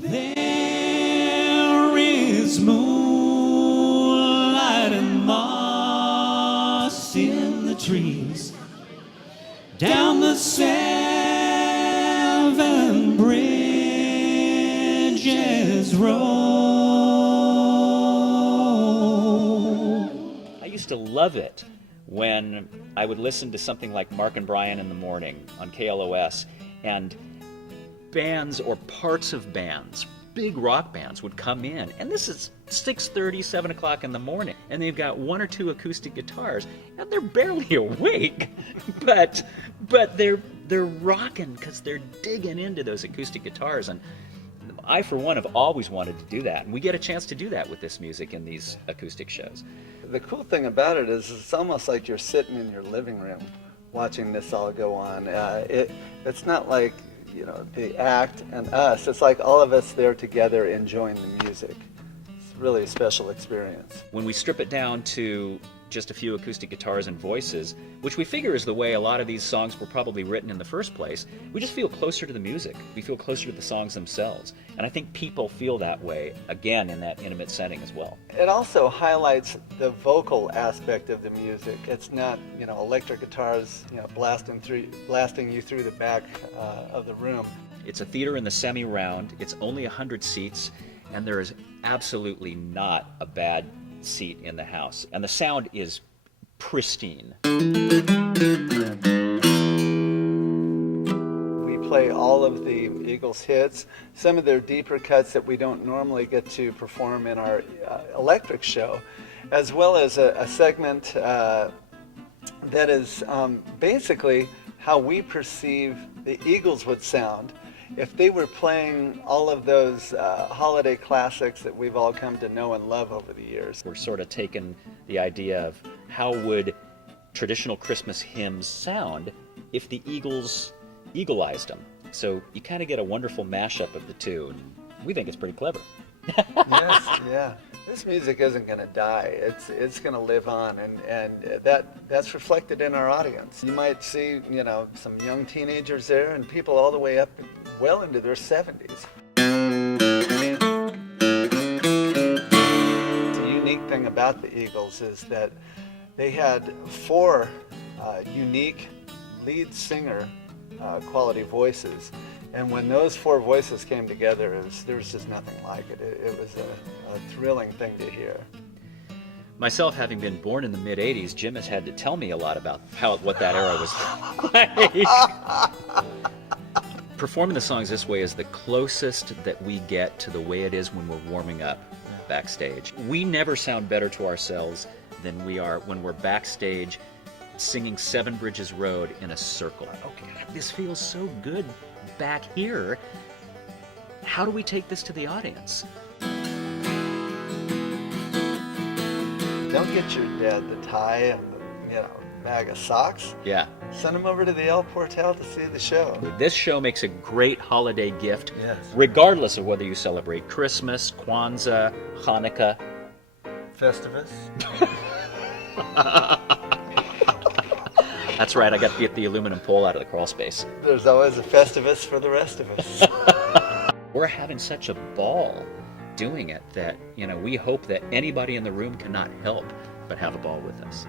There is moonlight and moss in the trees down the 7 Bridges Road. I used to love it when I would listen to something like Mark and Brian in the morning on KLOS, and bands or parts of bands, big rock bands, would come in, and this is 6:30, 7 o'clock in the morning, and they've got 1 or 2 acoustic guitars, and they're barely awake, but they're rocking because they're digging into those acoustic guitars. And I, for one, have always wanted to do that, and we get a chance to do that with this music in these acoustic shows. The cool thing about it is it's almost like you're sitting in your living room watching this all go on. It's not like, you know, the act and us. It's like all of us there together enjoying the music. It's really a special experience. When we strip it down to just a few acoustic guitars and voices, which we figure is the way a lot of these songs were probably written in the first place, we just feel closer to the music. We feel closer to the songs themselves. And I think people feel that way, again, in that intimate setting as well. It also highlights the vocal aspect of the music. It's not, you know, electric guitars, you know, blasting you through the back of the room. It's a theater in the semi-round. It's only 100 seats, and there is absolutely not a bad seat in the house, and the sound is pristine. We play all of the Eagles hits, some of their deeper cuts that we don't normally get to perform in our electric show, as well as a segment that is basically how we perceive the Eagles would sound if they were playing all of those holiday classics that we've all come to know and love over the years. We're sort of taking the idea of how would traditional Christmas hymns sound if the Eagles eagle-eyed them. So you kind of get a wonderful mashup of the two, and we think it's pretty clever. Yes, yeah. This music isn't going to die. It's going to live on, and that's reflected in our audience. You might see, you know, some young teenagers there, and people all the way up well into their 70s. The unique thing about the Eagles is that they had 4 unique lead singer quality voices. And when those 4 voices came together, there was just nothing like it. It was a thrilling thing to hear. Myself, having been born in the mid-'80s, Jim has had to tell me a lot about what that era was like. Performing the songs this way is the closest that we get to the way it is when we're warming up backstage. We never sound better to ourselves than we are when we're backstage singing 7 Bridges Road in a circle. Okay, this feels so good back here. How do we take this to the audience? Don't get your dad the tie and the, you know, bag of socks. Yeah. Send him over to the El Portal to see the show. This show makes a great holiday gift, Yes. regardless of whether you celebrate Christmas, Kwanzaa, Hanukkah. Festivus. That's right, I got to get the aluminum pole out of the crawl space. There's always a Festivus for the rest of us. We're having such a ball doing it that, you know, we hope that anybody in the room cannot help but have a ball with us.